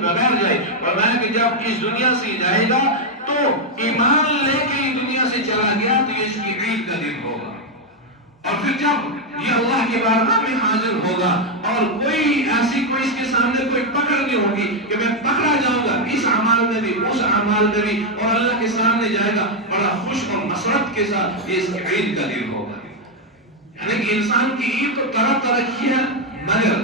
بغیر جائے، فرمایا کہ جب اس دنیا سے جائے گا تو ایمان لے کے اس دنیا سے چلا گیا تو یہ اس کی عید کا دن ہوگا، اور پھر جب یہ اللہ کے بارگاہ میں حاضر ہوگا اور کوئی اس کے سامنے کوئی پکڑ نہیں ہوگی کہ میں پکڑا جاؤں گا اس اعمال میں بھی اس اعمال میں بھی، اور اللہ کے سامنے جائے گا بڑا خوش اور مسرت کے ساتھ، یہ اس کی عید کا دن ہوگا۔ یعنی کہ انسان کی عید تو طرح طرح کی ہے، مگر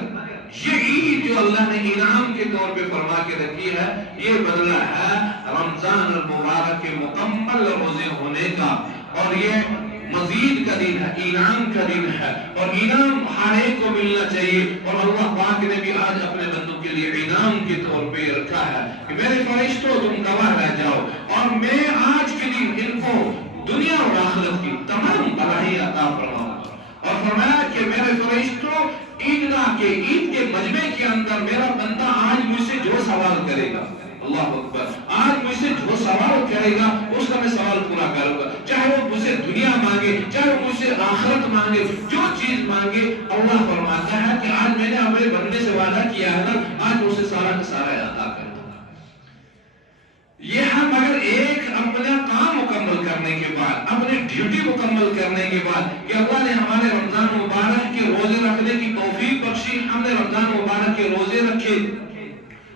یہ عید جو اللہ نے انعام کے طور پہ فرما کے رکھی ہے، یہ بدلہ ہے رمضان المبارک کے مکمل روزے ہونے کا، اور یہ مزید کا دن ہے، انعام کا دن ہے، اور انعام ہر ایک کو ملنا چاہیے، اور اللہ پاک نے بھی آج اپنے بندوں کے لیے انعام کے طور پہ رکھا ہے کہ میرے فرشتوں تم گواہ رہ جاؤ، اور میں آج کے دن ان کو دنیا اور آخرت کی تمام بھلائی عطا فرماؤں گا، اور فرمایا کہ میرے فرشتوں عیدگاہ کے عید کے مجمع کے اندر میرا بندہ آج مجھ سے جو سوال کرے گا، اللہ اکبر، آج مجھ سے جو سوال کرے گا اس کا میں سوال پورا کروں گا، چاہے وہ مجھ سے دنیا مانگے، چاہے وہ مجھ سے آخرت مانگے، جو چیز مانگے، اللہ فرماتا ہے کہ آج میں نے اپنے بندے سے وعدہ کیا ہے نا، آج اسے سارا کا سارا عطا کر دوں گا۔ یہ ہم اگر ایک اپنا کام مکمل کرنے کے بعد، اپنی ڈیوٹی مکمل کرنے کے بعد کہ اللہ نے ہمارے رمضان مبارک کے روزے رکھنے کی توفیق بخشی، ہم نے رمضان مبارک کے روزے رکھے،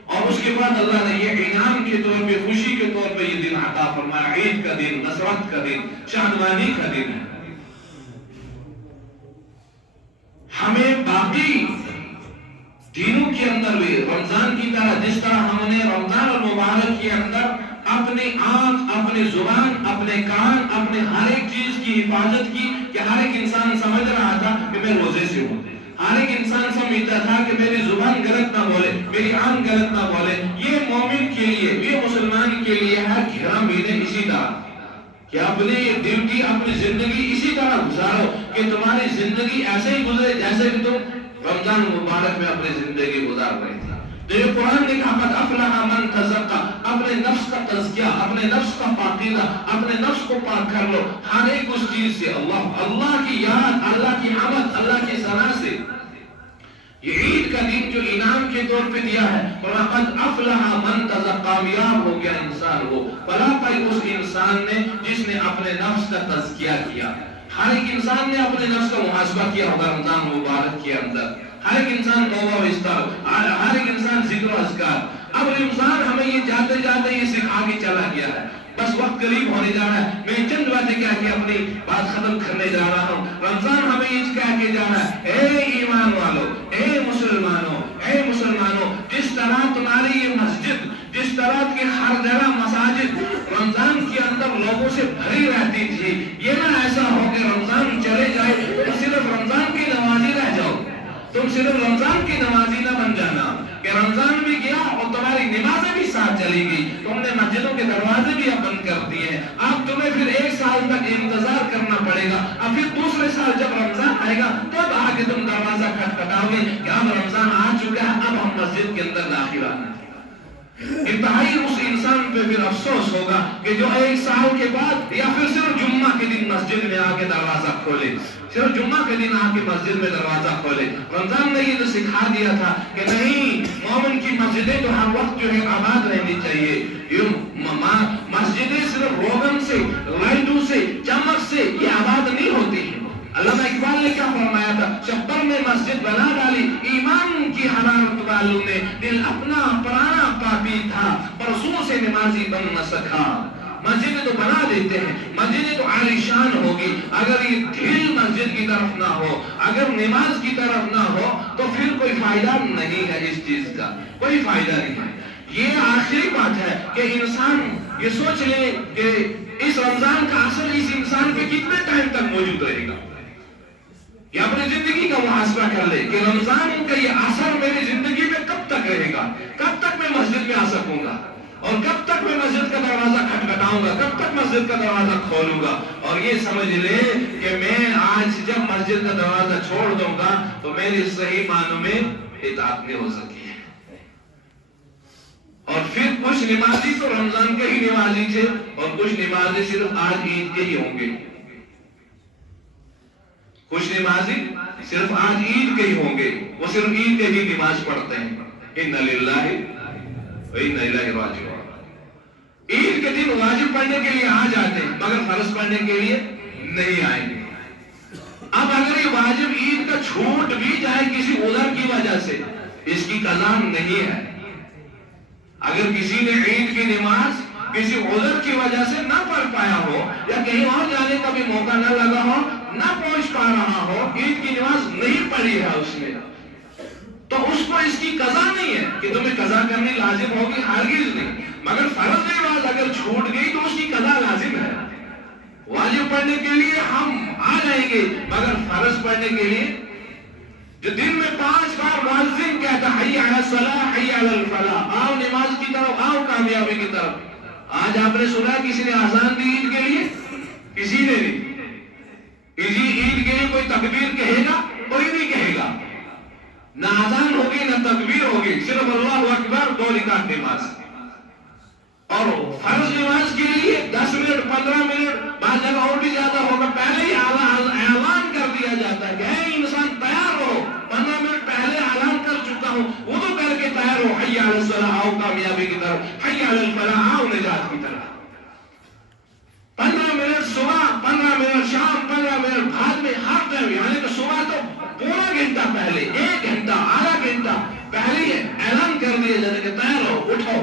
اور اس کے بعد اللہ نے یہ انعام کے طور پہ، خوشی کے طور پہ یہ دن عطا فرمایا، عید کا دن، نصرت کا دن، شادمانی کا دن ہے۔ ہمیں باقی دینوں کے اندر بھی رمضان کی طرح، جس طرح ہم نے رمضان المبارک کے اندر اپنی آنکھ، اپنی زبان، اپنے کان، اپنے ہر ایک چیز کی حفاظت کی کہ ہر ایک انسان سمجھ رہا تھا کہ میں روزے سے ہوں، ہر ایک انسان سمجھتا تھا کہ میری زبان غلط نہ بولے، میری آنکھ غلط نہ بولے۔ یہ مومن کے لیے، یہ مسلمان کے لیے ہے کہ ہم اسی طرح کہ اپنی ڈیوٹی، اپنی زندگی اسی طرح گزارو کہ تمہاری زندگی ایسے ہی گزرے جیسے کہ تم رمضان مبارک میں اپنی زندگی گزار رہے تھے۔ تو یہ قرآن نے کہا قد افلح من تزکا، اپنے نفس کا تزکیہ، اپنے نفس کا پاکیزہ، اپنے نفس کو پاک کر لو ہر ایک اس چیز سے، اللہ کی یاد، اللہ کی حمد، اللہ کی ثنا سے۔ یہ عید کا دن جو انعام کے طور پہ دیا ہے، قد افلح من تزکا، کامیاب ہو گیا انسان وہ، بھلا پائی اس انسان نے جس نے اپنے نفس کا تزکیہ کیا۔ ہر ایک انسان نے اپنے نفس کا محاسبہ کیا ہوگا رمضان مبارک کے اندر، ہر ایک انسان توبہ و استغفار، ہر ایک انسان ذکر و اذکار۔ اب رمضان ہمیں یہ جاتے جاتے یہ سکھا کے چلا گیا ہے، بس وقت قریب ہونے جا رہا ہے، میں چند باتیں کہہ کے اپنی بات ختم کرنے جا رہا ہوں۔ رمضان ہمیں یہ کہہ کے جا رہا ہے، اے ایمان والو، اے مسلمانوں، اے مسلمانوں، جس طرح تمہاری یہ مسجد، جس طرح کی ہر جگہ مساجد رمضان کے اندر لوگوں سے بھری رہتی تھی، یہ نہ ایسا ہو کہ رمضان چلے جائے تو صرف رمضان کی نمازی رہ جاؤ، تم صرف رمضان کی نمازی نہ بن جانا کہ رمضان بھی گیا اور تمہاری نمازیں بھی ساتھ چلی گئی، تم نے مسجدوں کے دروازے بھی اب بند کر دیے ہیں، اب تمہیں پھر ایک سال تک انتظار کرنا پڑے گا، اب پھر دوسرے سال جب رمضان آئے گا تب آ کے تم دروازہ کھٹکھٹاؤ گے کہ اب رمضان آ چکا ہے، اب ہم مسجد کے اندر داخل آنا ہے۔ انتہائی اس انسان پہ پھر افسوس ہوگا کہ جو ایک سال کے بعد یا پھر صرف جمعہ کے دن مسجد میں آ کے دروازہ کھولے، صرف جمعہ کے دن آ کے مسجد میں دروازہ کھولے۔ رمضان نے یہ تو سکھا دیا تھا کہ نہیں، مومن کی مسجدیں تو ہر وقت جو ہے آباد رہنی چاہیے، مسجدیں صرف روغن سے، لائٹوں سے، چمک سے یہ آباد نہیں ہوتی ہیں۔ علامہ اقبال نے کیا فرمایا تھا، شبر میں مسجد بنا ڈالی ایمان کی حرارت والوں نے، دل اپنا پرانا پاپی تھا برسوں سے نمازی بن نہ سکا۔ مسجدیں تو بنا دیتے ہیں، مسجدیں تو عالیشان ہوگی، اگر یہ دل مسجد کی طرف نہ ہو، اگر نماز کی طرف نہ ہو تو پھر کوئی فائدہ نہیں ہے، اس چیز کا کوئی فائدہ نہیں ہے۔ یہ آخری بات ہے کہ انسان یہ سوچ لے کہ اس رمضان کا اثر اس انسان پہ کتنے ٹائم تک موجود رہے گا، یا اپنی زندگی کا محاسبہ کر لے کہ رمضان کا یہ اثر میری زندگی میں کب تک رہے گا، کب تک میں مسجد میں آ سکوں گا، اور کب تک میں مسجد کا دروازہ کھٹکھٹاؤں گا، کب تک مسجد کا دروازہ کھولوں گا۔ اور یہ سمجھ لے کہ میں آج جب مسجد کا دروازہ چھوڑ دوں گا تو میری صحیح معنوں میں اطاعت نہیں ہو سکی ہے۔ اور پھر کچھ نمازی تو رمضان کے ہی نمازی تھے اور کچھ نمازی صرف آج عید کے ہی ہوں گے، کچھ نمازی صرف آج عید کے ہی ہوں گے، وہ صرف عید کے ہی نماز پڑھتے ہیں۔ اِنَّ لِلَّهِ وَإِنَّ إِلَيْهِ رَاجِعُونَ۔ عید کے دن واجب پڑھنے کے لیے آ جاتے ہیں مگر فرض پڑھنے کے لیے نہیں آئیں گے۔ اب اگر یہ واجب عید کا چھوٹ بھی جائے کسی عذر کی وجہ سے، اس کی قضا نہیں ہے۔ اگر کسی نے عید کی نماز کسی عذر کی وجہ سے نہ پڑھ پایا ہو یا کہیں اور جانے کا بھی موقع نہ لگا ہو، نہ پہنچ پا رہا ہو، عید کی نماز نہیں پڑھی ہے اس نے، تو اس کو اس کی قضا نہیں ہے کہ تمہیں قضا کرنی لازم ہوگی، ہرگز نہیں۔ مگر فرض نماز اگر چھوٹ گئی تو اس کی قضا لازم ہے۔ واجب پڑھنے کے لیے ہم آ جائیں گے مگر فرض پڑھنے کے لیے جو دن میں 5 بار مؤذن کہتا حی علی الصلاۃ حی علی الفلاح، آؤ نماز کی طرف، آؤ کامیابی کی طرف۔ آج آپ نے سنا کسی نے آزان دی عید کے لیے؟ کسی نے نہیں۔ عید کے لیے کوئی تکبیر کہے گا؟ کوئی نہیں کہے گا۔ نہ آزان ہوگی نہ تکبیر ہوگی، صرف اللہ اکبر، 2 رکعت نماز۔ اور فرض نماز کے لیے 10 منٹ 15 منٹ، بعض جگہ اور بھی زیادہ ہوگا، پہلے ہی اعلان کر دیا جاتا ہے کہ اے انسان تیار ہو، 15 منٹ پہلے اعلان کر چکا ہوں، وضو کر کے تیار ہو، حی علی الصلاۃ، آؤ کامیابی کی طرف، حی علی الفلاح، آؤ نجات کی طرف۔ 15 منٹ صبح، 15 منٹ شام، 15 منٹ بعد میں، ہر ٹائم، یعنی کہ صبح تو پورا گھنٹہ پہلے، 1 گھنٹہ آدھا گھنٹہ پہلے ہی اعلان کر دیا جاتا ہے کہ تیار ہو، اٹھو،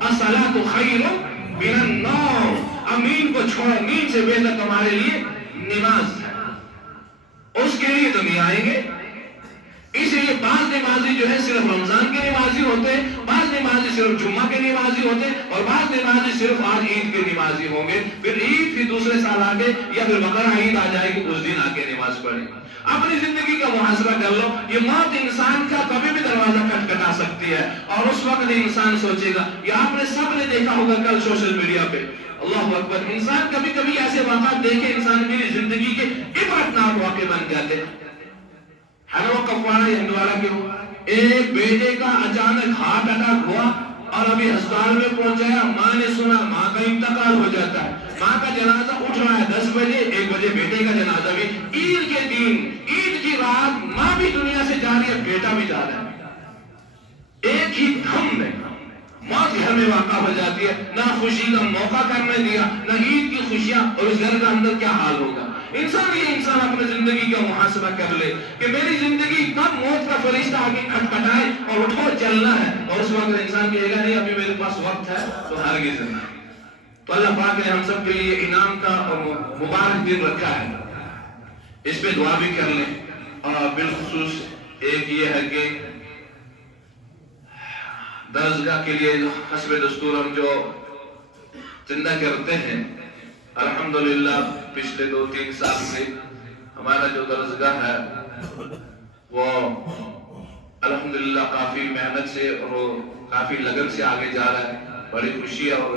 الصلاۃ خیر من النوم، اب نیند کو چھوڑو، نیند سے بہتر تمہارے لیے نماز ہے۔ اس کے لیے تو نہیں آئیں گے۔ اس لیے بعض نمازی جو ہے صرف رمضان کے نمازی ہوتے ہیں، بعض نمازی صرف جمعہ کے نمازی ہوتے ہیں، اور بعض نمازی صرف آج عید کے نمازی ہوں گے، پھر عید پھر دوسرے سال آگے یا پھر بقرہ عید آ جائے گی، اس دن آ کے نماز پڑھیں۔ اپنی زندگی کا محاسبہ کر لو، یہ موت انسان کا کبھی بھی دروازہ کھٹکھٹا سکتی ہے، اور اس وقت انسان سوچے گا، یہ آپ نے سب نے دیکھا ہوگا کل سوشل میڈیا پہ، اللہ اکبر، انسان کبھی کبھی ایسے واقعات دیکھے انسان کی زندگی کے عبرتناک واقع بن جاتے ہیں۔ ہے وہ کپواڑہ یا ہندوارہ کے ہو، ایک بیٹے کا اچانک ہارٹ اٹیک ہوا اور ابھی ہسپتال میں پہنچایا، ماں نے سنا، ماں کا انتقال ہو جاتا ہے، ماں کا جنازہ اٹھ رہا ہے 10 بجے، 1 بجے بیٹے کا جنازہ بھی، عید کے دن، عید کی رات، ماں بھی دنیا سے جا رہی ہے، بیٹا بھی جا رہا ہے، ایک ہی دم میں موت گھر میں واقع ہو جاتی ہے، نہ خوشی کا موقع کرنے دیا، نہ عید کی خوشیاں، اور اس گھر کا اندر کیا حال ہوگا۔ انسان اپنے زندگی کا محاسبہ کر لے کہ میری زندگی کب موت کا فرشتہ آگے کھٹکھٹائے اور اٹھو چلنا ہے، اور اس وقت انسان کہے گا نہیں ابھی میرے پاس وقت ہے، تو ہرگز نہیں۔ تو اللہ پاک نے ہم سب کے لیے انعام کا اور مبارک دن رکھا ہے، اس پہ دعا بھی کر لیں۔ اور بالخصوص ایک یہ ہے کہ درسگاہ کے لیے حسب دستور ہم جو چندہ کرتے ہیں، الحمدللہ پچھلے 2-3 سال سے ہمارا جو درسگاہ ہے وہ الحمدللہ کافی محنت سے اور کافی لگن سے آگے جا رہا ہے، بڑی خوشی ہے۔ اور